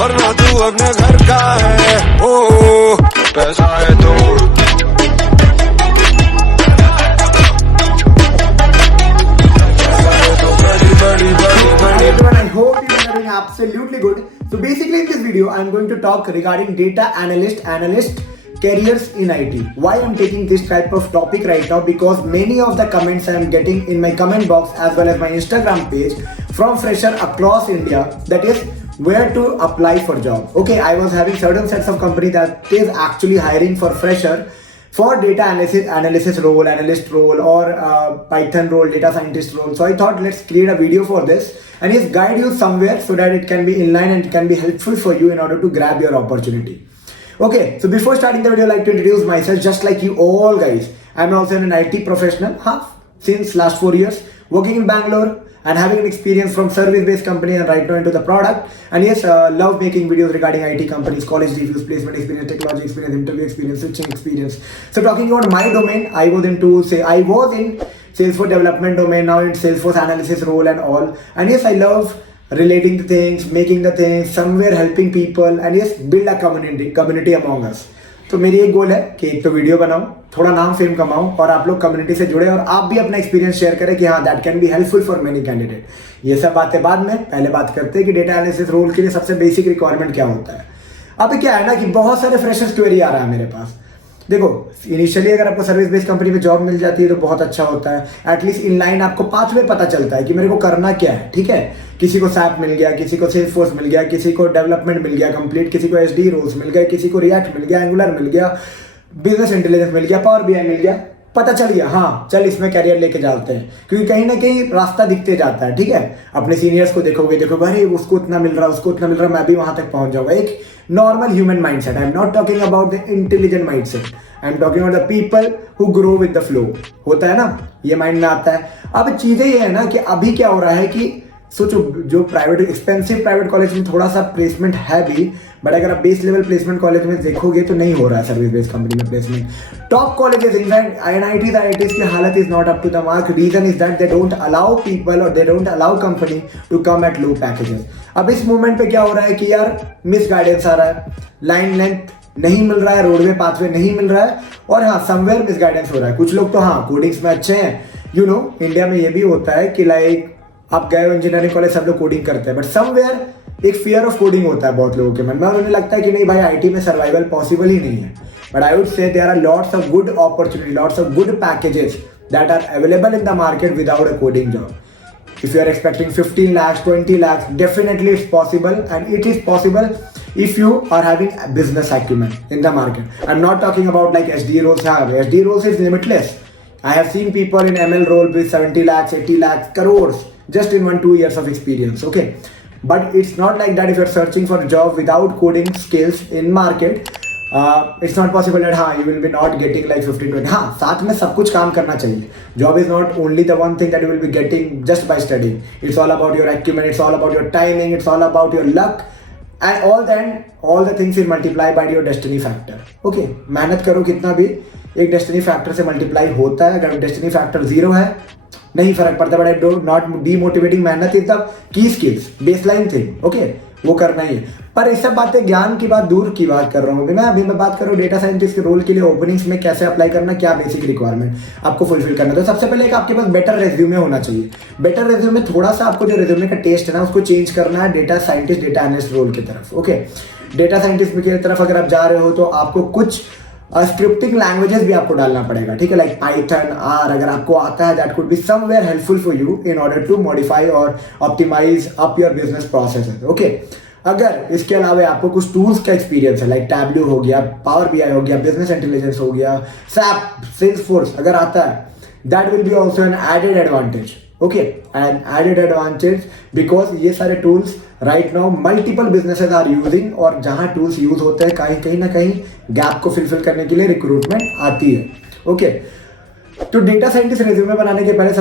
वरना तू अपने घर का है। ओ पैसा है तो everyone, I hope you are doing absolutely good. So basically in this video I am going to talk regarding data analyst careers in IT. Why I am taking this type of topic right now, because many of the comments I am getting in my comment box as well as my Instagram page from fresher across India, that is where to apply for job. Okay, I was having certain sets of company that is actually hiring for fresher for data analyst role or Python role, data scientist role. So I thought let's create a video for this and just guide you somewhere so that it can be in line and it can be helpful for you in order to grab your opportunity. Okay, so before starting the video, I'd like to introduce myself just like you all guys. I'm also an IT professional since last 4 years, working in Bangalore and having an experience from service-based company and right now into the product. And yes, love making videos regarding IT companies, college reviews, placement experience, technology experience, interview experience, switching experience. So talking about my domain, I was in Salesforce development domain, now in Salesforce analysis role and all. And yes, I love relating the things, making the things, somewhere helping people, and yes, build a community among us. तो मेरी एक गोल है कि एक तो video बनाऊं, थोड़ा नाम फेम कमाऊं और आप लोग कम्युनिटी से जुड़े और आप भी अपना एक्सपीरियंस शेयर करें कि हाँ that can be helpful for many candidate. ये सब बातें बाद में, पहले बात करते हैं कि डेटा एनालिसिस रोल के लिए सबसे बेसिक रिक्वायरमेंट क्या होता है। अब क्या है ना कि बहुत सारे फ्रेशर्स क्वेरी आ रहा है मेरे पास। देखो, इनिशियली अगर आपको सर्विस बेस्ड कंपनी में जॉब मिल जाती है तो बहुत अच्छा होता है। एटलीस्ट इन लाइन आपको पाथवे पता चलता है कि मेरे को करना क्या है। ठीक है, किसी को सैप मिल गया, किसी को सेल्सफोर्स मिल गया, किसी को डेवलपमेंट मिल गया कंप्लीट, किसी को एसडी रोल्स मिल गए, किसी को रिएक्ट मिल गया, एंगुलर मिल गया, बिजनेस इंटेलिजेंस मिल गया, पावर बीआई मिल गया, पता चल गया हाँ चल इसमें कैरियर लेके जाते हैं, क्योंकि कहीं ना कहीं रास्ता दिखते जाता है। ठीक है, अपने सीनियर्स को देखोगे अरे उसको इतना मिल रहा है, उसको इतना मिल रहा है, मैं भी वहां तक पहुंच जाऊंगा। एक normal human mindset. I am not talking about the intelligent mindset, I am talking about the people who grow with the flow. होता है ना, ये माइंड में आता है। अब चीजें ये है ना कि अभी क्या हो रहा है कि सोचो, जो प्राइवेट एक्सपेंसिव प्राइवेट कॉलेज में थोड़ा सा प्लेसमेंट है भी, बट अगर आप बेस लेवल प्लेसमेंट कॉलेज में देखोगे तो नहीं हो रहा है सर्विस बेस्ड कंपनी में placement. Top colleges in fact IITs की हालत is not up to the mark. Reason is that they don't allow people और they don't allow company to come at low packages. अब इस मोमेंट पे क्या हो रहा है कि यार मिस गाइडेंस आ रहा है, लाइन लेंथ नहीं मिल रहा है, रोडवे पाथवे नहीं मिल रहा है, और हाँ समवेयर मिस गाइडेंस हो रहा है। कुछ लोग तो हाँ कोडिंग्स में अच्छे हैं, इंडिया में ये भी होता है कि लाइक आप गए हो इंजीनियरिंग कॉलेज, सब लोग कोडिंग करते हैं, बट समवेयर एक फियर ऑफ कोडिंग होता है बहुत लोगों के मन में, और उन्हें लगता है कि नहीं भाई आईटी में सर्वाइवल पॉसिबल ही नहीं है। But I would say there are lots of good opportunity, lots of good packages that are available in the market without a coding job. If you are expecting 15 lakhs, 20 lakhs, definitely it's possible, and it is possible if you are having a business acumen in the market. I'm not talking about like SD roles. SD roles is limitless. I have seen people in ML role with 70 lakhs, 80 lakhs, crores just in 1-2 years of experience. Okay, but it's not like that. If you're searching for a job without coding skills in market, it's not possible that you will be not getting like 15-20. साथ में सब कुछ काम करना चाहिए. Job is not only the one thing that you will be getting just by studying. It's all about your acumen, it's all about your timing, it's all about your luck, and all the things will multiply by your destiny factor. Okay, मेहनत करो कितना भी, एक destiny factor से multiply होता है. अगर destiny factor 0 है नहीं फर्क पड़ता, but I don't not demotivating. मेहनत is the key skills, baseline thing. Okay, वो करना ही है. पर ये सब बातें ज्ञान की बात, दूर की बात कर रहा हूँ मैं बात कर रहा हूँ डेटा साइंटिस्ट के रोल के लिए ओपनिंग्स में कैसे अप्लाई करना, क्या बेसिक रिक्वायरमेंट आपको फुलफिल करना. तो सबसे पहले एक आपके पास बेटर रेज्यूमे होना चाहिए. बेटर रेज्यूमे, थोड़ा सा आपको जो रेज्यूमे का टेस्ट है ना उसको चेंज करना है data scientist, data analyst role की तरफ. ओके, डेटा साइंटिस्ट की तरफ अगर आप जा रहे हो तो आपको कुछ स्क्रिप्टिंग लैंग्वेजेस भी आपको डालना पड़ेगा. ठीक है, लाइक पाइथन, आर अगर आपको आता है, that could be somewhere helpful for you in order to modify और optimize up your business processes. Okay, अगर इसके अलावा आपको कुछ टूल्स का एक्सपीरियंस है, लाइक टैबल्यू हो गया, पावर बीआई हो गया, बिजनेस इंटेलिजेंस हो गया, सैप, सेल्सफोर्स अगर आता है, that will be also an added advantage. Okay, an added advantage because ये सारे tools right now multiple businesses are using, और जहां टूल्स यूज होते हैं कहीं ना कहीं गैप को फिलफिल करने के लिए रिक्रूटमेंट आती है. ओके, तो डेटा साइंटिस्ट रेज्यूमे बनाने के पहले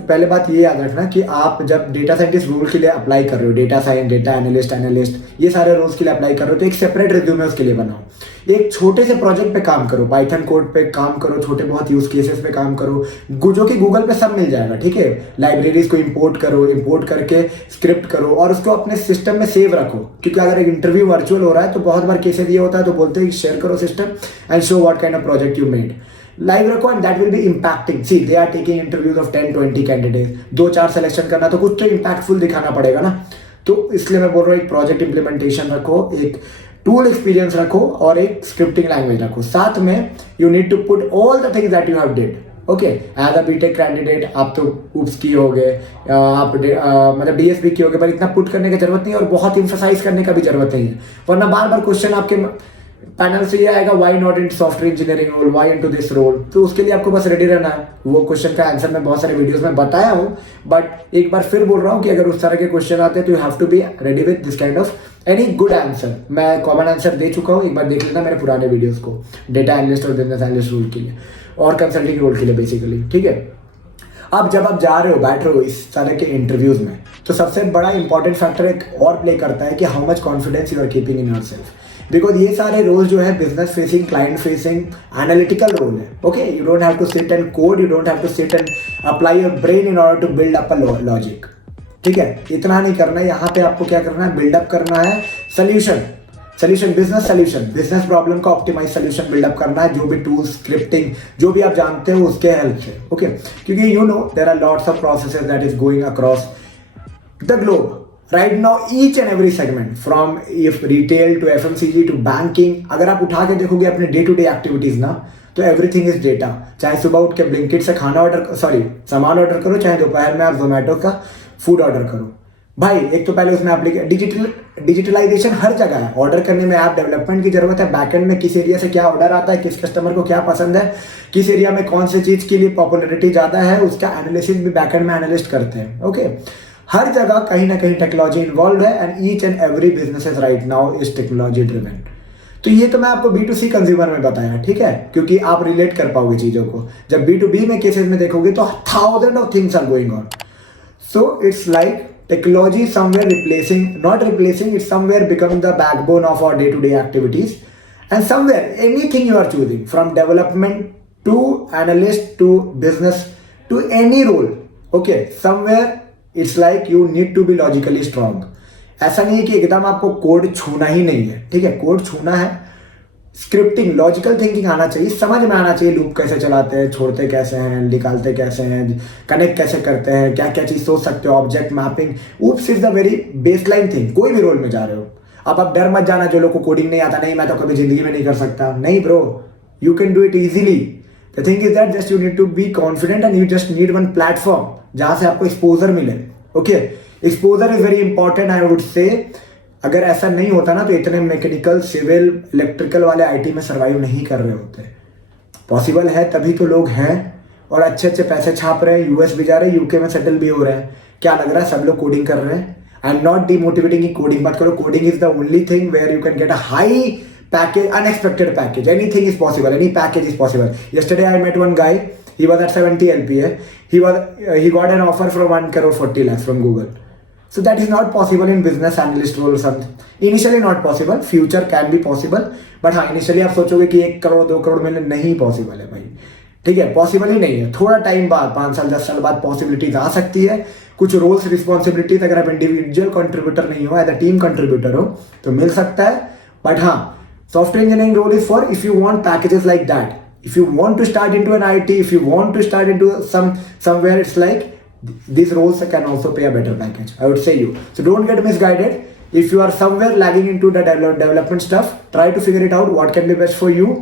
पहले बात ये याद रखना कि आप जब डेटा साइंटिस्ट रोल के लिए अप्लाई कर रहे हो, डेटा साइंस, डेटा एनालिस्ट ये सारे रोल्स के लिए अप्लाई कर रहे हो, तो एक सेपरेट रेज्यूमे उसके लिए बनाओ। एक छोटे से प्रोजेक्ट पे काम करो, पाइथन कोड पे काम करो, छोटे बहुत यूज केसेस पे काम करो, जो कि गूगल पे सब मिल जाएगा, ठीक है। लाइब्रेरीज को इंपोर्ट करो, इंपोर्ट करके स्क्रिप्ट करो और उसको अपने सिस्टम में सेव रखो, क्योंकि अगर एक इंटरव्यू वर्चुअल हो रहा है तो बहुत बार केसेस ये होता है तो बोलते हैं शेयर करो system and show what kind of project you made. Live रखो and that will be impacting. See they are taking interviews of 10-20 candidate, 2-4 selection करना तो कुछ तो इंपैक्टफुल दिखाना पड़ेगा ना। तो इसलिए मैं बोल रहा हूँ एक प्रोजेक्ट इंप्लीमेंटेशन रखो, एक टूल एक्सपीरियंस रखो और एक स्क्रिप्टिंग लैंग्वेज रखो। साथ में you need to put all the things that you have did. Okay, as a BTech candidate आप तो उप्स की हो गए, आप मतलब डीएसबी की हो गए, पर इतना पुट करने की जरूरत नहीं है और बहुत इंफसाइज करने का भी जरूरत नहीं है, वरना बार बार क्वेश्चन आपके पैनल से ये आएगा why not in software engineering role, why into this role. तो उसके लिए आपको बस रेडी रहना है। वो क्वेश्चन का आंसर मैं बहुत सारे वीडियोस में बताया हूँ, बट एक बार फिर बोल रहा हूँ कि अगर उस तरह के क्वेश्चन आते हैं तो you have to be ready with this kind of any good answer. मैं कॉमन आंसर दे चुका हूँ, एक बार देख लेना मेरे पुराने वीडियोस को, डेटा एनालिस्ट और बिजनेस एनालिस्ट रोल के लिए और कंसल्टिंग रोल के लिए बेसिकली, ठीक है। अब जब आप जा रहे हो, बैठ रहे हो इस तरह के इंटरव्यूज में, तो सबसे बड़ा इंपॉर्टेंट फैक्टर एक और प्ले करता है कि how much confidence you are keeping in yourself. Because ये सारे रोल जो है business facing, client facing, analytical role है। Okay, you don't have to sit and code, you don't have to sit and apply your brain in order to build up a logic, ठीक है। इतना नहीं करना है, यहाँ पे आपको क्या करना है, बिल्डअप करना है सोल्यूशन, बिजनेस प्रॉब्लम का ऑप्टिमाइज सोल्यूशन बिल्डअप करना है, जो भी टूल्स, स्क्रिप्टिंग, जो भी आप जानते हो उसके हेल्प से। ओके, क्योंकि you know there are lots of processes that is going across the globe right now, each and every segment from if retail to FMCG to banking, अगर आप उठा के देखोगे अपने डे टू डे एक्टिविटीज ना, तो everything is data. चाहे सुबह उठ के ब्लिंकिट से सामान ऑर्डर करो, चाहे दोपहर में आप जोमेटो का फूड ऑर्डर करो। भाई एक तो पहले उसमें डिजिटलाइजेशन हर जगह है। ऑर्डर करने में ऐप डेवलपमेंट की जरूरत है, बैकएंड में किस एरिया से क्या ऑर्डर आता है, किस कस्टमर को क्या पसंद है, किस एरिया में कौन सी चीज के लिए पॉपुलरिटी ज्यादा है, उसका एनालिसिस भी बैकएंड में एनालिस्ट करते हैं। ओके, हर जगह कहीं ना कहीं टेक्नोलॉजी इन्वॉल्व है and each and every business right now is technology driven. तो ये तो मैं आपको B2C कंज्यूमर में बताया, ठीक है, क्योंकि आप रिलेट कर पाओगे चीजों को। जब B2B में केसेस में देखोगे तो thousand of things are going on. So it's like technology somewhere not replacing, it's somewhere become the backbone of our day to day activities and somewhere anything you are choosing from development to analyst to business to any role. Okay, somewhere it's like you need to be logically strong. ऐसा नहीं है कि एकदम आपको code छूना ही नहीं है, ठीक है, कोड छूना है, स्क्रिप्टिंग, लॉजिकल थिंकिंग आना चाहिए, समझ में आना चाहिए लूप कैसे चलाते हैं, छोड़ते कैसे हैं, निकालते कैसे हैं, कनेक्ट कैसे करते हैं, क्या क्या चीज सोच सकते हो, object mapping. Oops is the very baseline thing. कोई भी रोल में जा रहे हो अब आप डर मत जाना जो लोग को कोडिंग नहीं आता, नहीं मैं तो कभी जिंदगी में नहीं कर सकता। नहीं bro, you can do it easily. The thing is that just you need to be confident and you just need one platform जहां से आपको एक्सपोजर मिले। Okay, exposure is very important I would say. अगर ऐसा नहीं होता ना तो इतने मैकेनिकल, सिविल, इलेक्ट्रिकल वाले आईटी में सर्वाइव नहीं कर रहे होते। पॉसिबल है तभी तो लोग हैं और अच्छे अच्छे पैसे छाप रहे हैं, यूएस भी जा रहे हैं, यूके में सेटल भी हो रहे हैं। क्या लग रहा है सब लोग कोडिंग कर रहे हैं? आई एम नॉट डिमोटिवेटिंग कि कोडिंग मत करो, coding is the only thing where you can get a high package, unexpected package. Anything is possible, any package is possible. Yesterday I met one guy, he was at 70 LPA, he got an offer for 1 crore 40 lakhs from Google. So that is not possible in business analyst role or something. Initially not possible, future can be possible, but हाँ initially आप सोचोगे कि 1 करोड़ 2 करोड़ मिलने, नहीं possible है भाई, ठीक है, पॉसिबल ही नहीं है। थोड़ा टाइम बाद, 5 साल 10 साल बाद पॉसिबिलिटीज आ सकती है। कुछ रोल्स, रिस्पॉन्सिबिलिटीज अगर आप इंडिविजुअल कंट्रीब्यूटर नहीं हो, एज अ टीम कंट्रीब्यूटर हो तो मिल सकता है। बट हाँ, software engineering role is for if you want packages like that. If you want to start into an IT, if you want to start into somewhere, it's like these roles can also pay a better package, I would say you. So don't get misguided. If you are somewhere lagging into the development stuff, try to figure it out what can be best for you,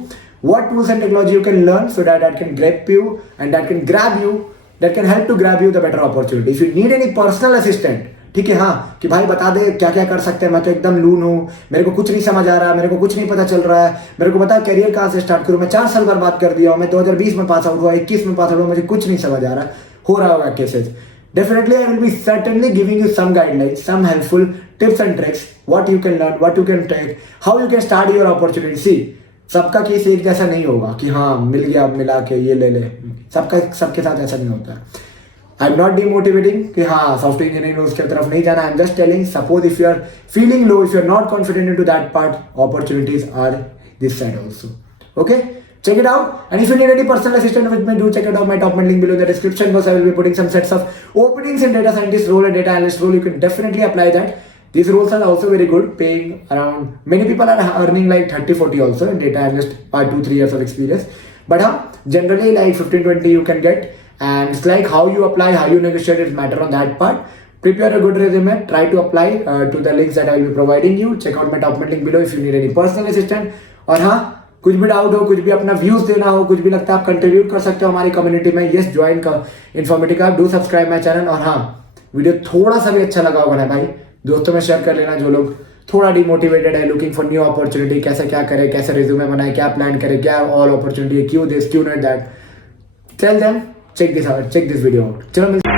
what tools and technology you can learn so that can grab you and that can help to grab you the better opportunity. If you need any personal assistant, ठीक है, हाँ, कि भाई बता दे क्या क्या कर सकते हैं, मैं तो एकदम लून हूँ, मेरे को कुछ नहीं समझ आ रहा है, मेरे को कुछ नहीं पता चल रहा है, मेरे को बता करियर कहाँ से स्टार्ट करूँ, मैं 4 साल बर्बाद कर दिया हूँ, मैं 2020 में पास आउट हुआ, 21 में पास आउट हुआ, मुझे कुछ नहीं समझ आ रहा, हो रहा होगा cases. Definitely I will be certainly giving you some guidelines, some helpful tips and tricks, what you can learn, what you can take, how you can start your opportunity. See, सबका केस एक जैसा नहीं होगा कि हाँ मिल गया अब मिला के ये ले ले, सबके साथ ऐसा नहीं होता है. आई एम नॉट डिमोटिवेटिंग कि हाँ सॉफ्टवेयर इंजीनियरिंग उसके तरफ नहीं जाना. I am just telling suppose if you are feeling low, if you are not confident in to that part, opportunities are this side also. Okay, check it out. And if you need any personal assistant with me, do check it out my top link below in the description box. I will be putting some sets of openings in data scientist role and data analyst role. You can definitely apply that. These roles are also very good, paying around, many people are earning like 30-40 also in data analyst, 2-3 years of experience. But generally like 15-20 you can get. And it's like how you apply, how you negotiate, it matter on that part. Prepare a good resume, try to apply to the links that I will be providing you. Check out my top link below if you need any personal assistant. और हाँ, कुछ भी doubt हो, कुछ भी अपना views देना हो, कुछ भी लगता है आप कंट्रीब्यूट कर सकते हो हमारी कम्युनिटी में, यस ज्वाइन का इन्फॉर्मेटिव का, डू सब्सक्राइब माय चैनल. और हाँ, वीडियो थोड़ा सा भी अच्छा लगा होगा ना भाई, दोस्तों में शेयर कर लेना जो लोग थोड़ा डिमोटिवेटेड है, लुकिंग फॉर न्यू अपॉर्चुनिटी, कैसे क्या करे, कैसे रिज्यूमे बनाए, क्या प्लान करे, क्या ऑल अपॉर्चुनिटी है, क्यों दिस क्यों not that, tell them check this video out. चलो मिलते हैं.